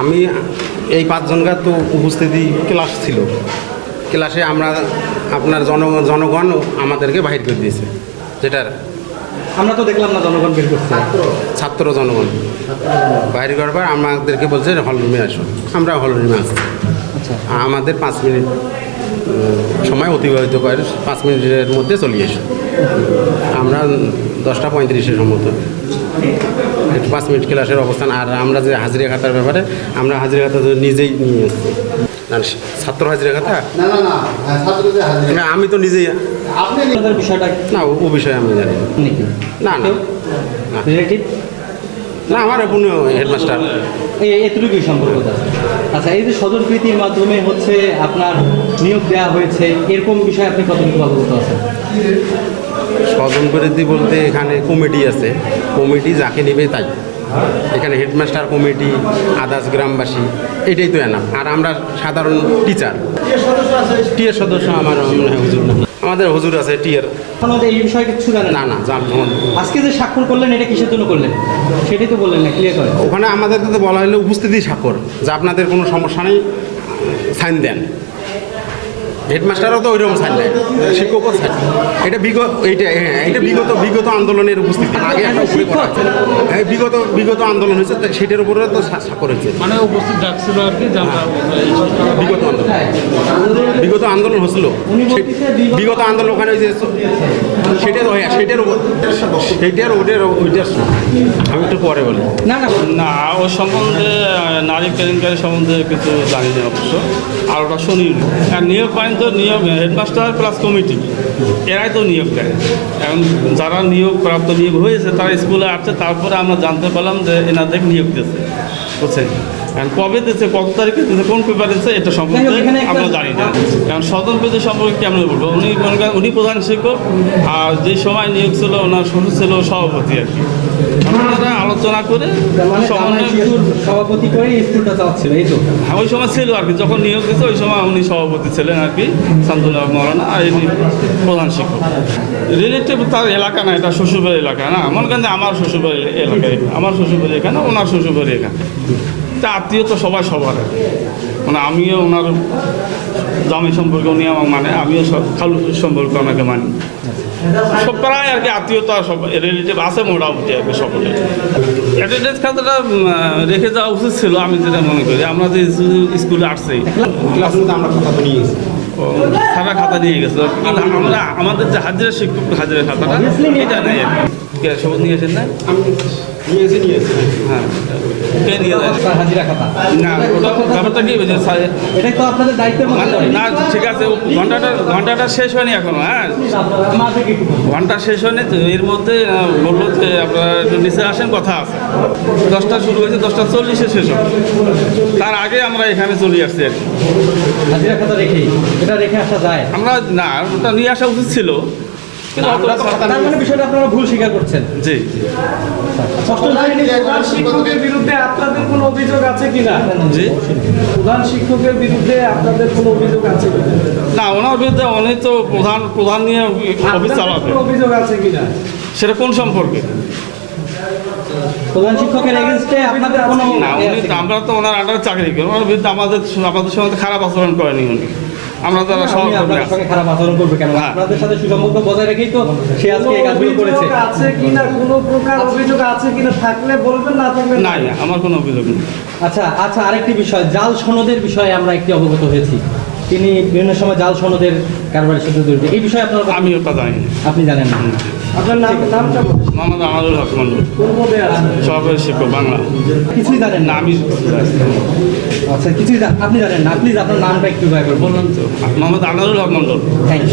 আমি এই 5 জনকার তো উপস্থিতি ক্লাস ছিল, ক্লাসে আমরা আপনার জনগণ আমাদেরকে বাহির করে দিয়েছে। যেটার আমরা তো দেখলাম না জনগণ বের করছে, ছাত্র জনগণ বাইর করার পর আমাদেরকে বলছে হল রুমে আসো। আমরা হল রুমে আসছি। আমাদের 5 মিনিট সময় অতিবাহিত করে 5 মিনিটের মধ্যে চলে এসো। আমরা 10:35 সম্মত 5 মিনিট ক্লাসের অবস্থান। আর আমরা যে হাজিরা খাতার ব্যাপারে আমরা হাজিরা খাতা নিজেই নিয়ে এসেছি। ছাত্র হাজিরা খাতা না, আমি তো নিজেই বিষয়টা না, ও বিষয়ে আমি জানি না। না না রিলেটিভ না, আমার কোনো হেডমাস্টার এতটুকুই সম্পর্ক আছে। আচ্ছা, এই যে সদরকৃতির মাধ্যমে হচ্ছে আপনার নিয়োগ দেওয়া হয়েছে, এরকম বিষয়ে আপনি কতটুকু অবগত আছেন? স্বজনপ্রীতি বলতে এখানে কমিটি আছে, কমিটি যাকে নেবে তাই। এখানে হেডমাস্টার কমিটি, আদার্স গ্রামবাসী, এটাই তো এনাফ। আর আমরা সাধারণ টিচার। টিএর সদস্য আমার মনে হয় হুজুর না, আমাদের হুজুর আছে টিএর। এই বিষয়ে কিছু জানেন না? না জান। আজকে যে স্বাক্ষর করলেন এটা কিসের জন্য করলেন সেটাই তো বললেন না, ক্লিয়ার করেন। ওখানে আমাদের তো বলা হলো উপস্থিতি স্বাক্ষর, যে আপনাদের কোনো সমস্যা নেই, সাইন দেন। হেডমাস্টারও তো ওইরকম সাইন দেয়, শিক্ষকও সাইন। এটা বিগত আন্দোলনের উপস্থিতি। আগে একটা উপরে করা হয়েছে, বিগত আন্দোলন হয়েছে, সেটার উপরে তো স্বাক্ষর হয়েছে। মানে উপস্থিত ডাকছিল আর কি। বিগত আন্দোলন হচ্ছিল, বিগত আন্দোলন ওখানে যে সেটার আমি একটু পরে বলি। না, ও সম্বন্ধে নারী কেলেঙ্কারি সম্বন্ধে কিছু জানি না অবশ্য। আর ওটা শুনি নিয়োগ পাইন তো নিয়োগ হেডমাস্টার প্লাস কমিটি এরাই তো নিয়োগ দেয়। এখন যারা প্রাপ্ত নিয়োগ হয়েছে তারা স্কুলে আসছে, তারপরে আমরা জানতে পারলাম যে এনাদের নিয়োগ দিয়েছে, বুঝছেন। এখন কবে দিচ্ছে, কত তারিখে দিচ্ছে, কোন পেপার দিচ্ছে, এটা সম্পর্কে আমরা জানি না। কারণ স্বতন্ত্র সম্পর্কে কেমন বলবো, উনি প্রধান শিক্ষক, আর যে সময় নিয়োগ ছিল ওনার শ্বশুর ছিল সভাপতি আর কি। আপনারা আলোচনা করে সভাপতি করে স্কুলটা চালাচ্ছিল, এই তো ওই সময় ছিল আর কি। যখন নিয়োগ দিচ্ছে ওই সময় উনি সভাপতি ছিলেন আর কি, শান্তনু মৌলানা, আর ইনি প্রধান শিক্ষক। রিলেটিভ তার এলাকা না, এটা শ্বশুরবাড়ির এলাকা না। মনে করেন যে আমার শ্বশুরবাড়ির এলাকায়, আমার শ্বশুরবাড়ি এখানে, ওনার শ্বশুরবাড়ি এখানে। তা আত্মীয় তো সবাই সবার, মানে আমিও ওনার জামাই সম্পর্কে উনি আমার মানে, আমিও খালু সম্পর্কে ওনাকে মানি। সব প্রায় আর কি আত্মীয়তা সব রিলেটিভ আছে মোটামুটি আর কি সকলে। অ্যাটেন্ডেন্স খাতাটা রেখে যাওয়া উচিত ছিল আমি যেটা মনে করি। আমরা যে স্কুলে আসছি আমরা কথা তো নিয়ে গেছি, সারা খাতা নিয়ে গেছে, কিন্তু আমরা আমাদের যে হাজিরা শিক্ষক হাজিরা খাতাটা এটা নেই আর কি। সবুজ নিয়েছেন না? আমি নিয়েছি। হ্যাঁ, কে নিয়ে যায় হাজিরা খাতা? না, ওটা ব্যাপারটা কি বুঝে এটাই তো আপনাদের দায়িত্বের মধ্যে। না, ঠিক আছে, ঘন্টাটা শেষ হয়নি এখনো। হ্যাঁ, ঘন্টা শেষ হয়নি, এর মধ্যে বললো যে আপনারা একটু নিচে আসেন, কথা আছে। 10টা শুরু হয়েছে, 10:40 শেষ হবে। তার আগে আমরা এখানে চলে আসছি আর কি। হাজিরা খাতা রেখে আসা যায়? আমরা না, ওটা নিয়ে আসা উচিত ছিল, কিন্তু তার মানে বিষয়টা আপনারা ভুল স্বীকার করছেন। জি। শিক্ষকের বিরুদ্ধে আপনাদের কোনো অভিযোগ আছে কিনা? জি, প্রধান শিক্ষকের বিরুদ্ধে আপনাদের কোনো অভিযোগ আছে কিনা? না, ওনার বিরুদ্ধে উনি তো প্রধান নিয়ে অফিস চালাবে। অভিযোগ আছে কিনা সেটা কোন সম্পর্কে? প্রধান শিক্ষকের এগেইনস্টে আপনাদের কোনো না, আমরা তো ওনার আন্ডারে চাকরি করি। ওনার বিরুদ্ধে আমাদের সঙ্গে খারাপ আচরণ করেনি উনি। আমরা যারা আপনাদের সঙ্গে খারাপ আচরণ করবে কেন? আপনাদের সাথে সুসম্পর্ক বজায় রেখেই তো সে আজকে এই কাজগুলো করেছে। আছে কিনা কোনো প্রকার অভিযোগ আছে কিনা, থাকলে বলবেন, না থাকলে নাই, আমার কোনো অভিযোগ নেই। আচ্ছা, আরেকটি বিষয়, জাল সনদের বিষয়ে আমরা একটি অবগত হয়েছি। তিনি বিভিন্ন সময় জাল সনদের কারবারের সাথে জড়িত। এই বিষয়ে আপনার আমি ওটা জানি না। আপনি জানেন না? আপনার নামটা মোহাম্মদ আমানুল হক মন্ডল, সহকারী শিক্ষক, বাংলা। কিছুই জানেন না? আমি আচ্ছা, কিছুই আপনি জানেন না? প্লিজ আপনার নামটা একটু দয়া করে বলুন। মোহাম্মদ আমানুল হক মন্ডল। Thank you.